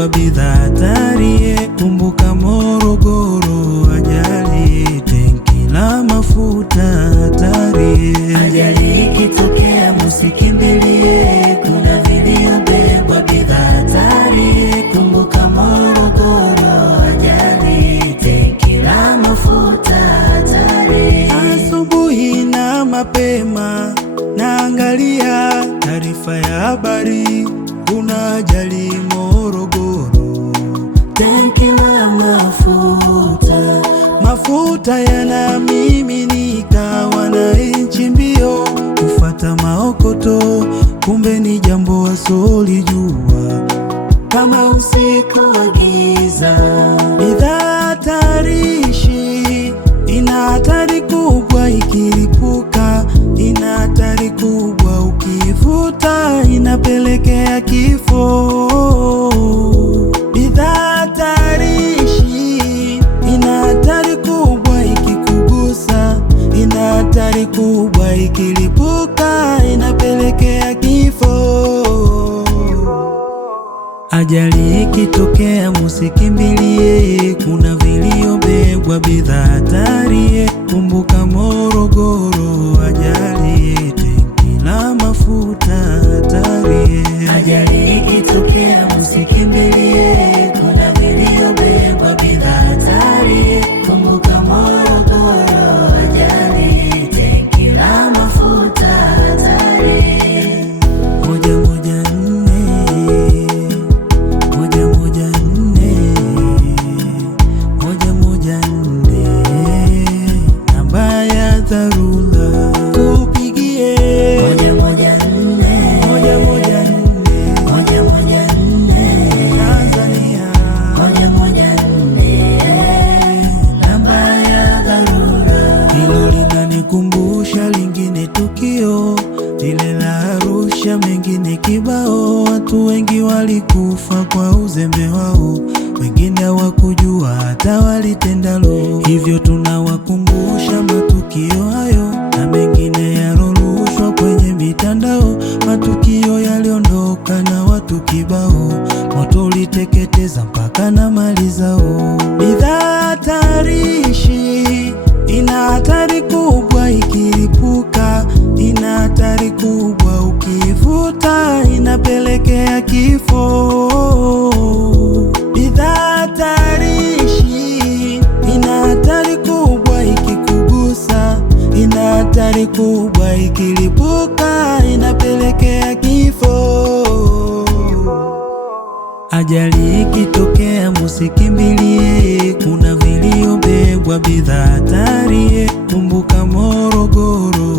iliyobebwa bidhaa hatari. Kumbuka Morogoro, ajali tenki la mafuta hatari. Ajali ikitokea musikimbilie, kuna viliyobebwa bidhaa hatari. Kumbuka Morogoro, ajali tenki la mafuta hatari. Asubuhi na mapema naangalia taarifa ya habari, kuna ajali Morogoro, tenki la mafuta yanamiminika, wananchi mbio kufuata maokoto, kumbe ni jambo wasolijua, kama usiku wa giza. Bidhaa hatarishi, ina hatari kubwa ikilipuka, ina hatari kubwa ukivuta, inapelekea kifo. Bidhaa hatarishi, ina hatari kubwa ikikugusa, ina hatari kubwa ikilipuka, inapelekea kifo. Ajali ikitokea musikimbilie, kuna viliyobebwa bidhaa hatari. Kumbuka Morogoro, ajali tenki la mafuta hatari. Ajali ikitokea musikimbilie, kuna viliyobebwa bidhaa hatari. Kumbuka Morogoro, ajali tenki la mafuta hatari. 114 namba ya dharura tupigie, 114 Tanzania, 114 namba ya dharura. hilo linanikumbusha lingine tukio lile la Arusha, mengine kibao. Watu wengi walikufa kwa uzembe wao, wengine hawakujua hata walitendalo. Hivyo tunawakumbusha matukio hayo na mengine yalorushwa kwenye mitandao. Matukio yaliondoka na watu kibao, moto uliteketeza mpaka na mali zao. Bidhaa hatarishi, ina hatari kubwa ikilipuka, ina hatari kubwa ukivuta, inapelekea kifo. Bidhaa hatarishi, ina hatari kubwa ikikugusa, ina hatari kubwa ikilipuka, inapelekea kifo. Ajali ikitokea musikimbilie, kuna viliyobebwa bidhaa hatari. Kumbuka Morogoro,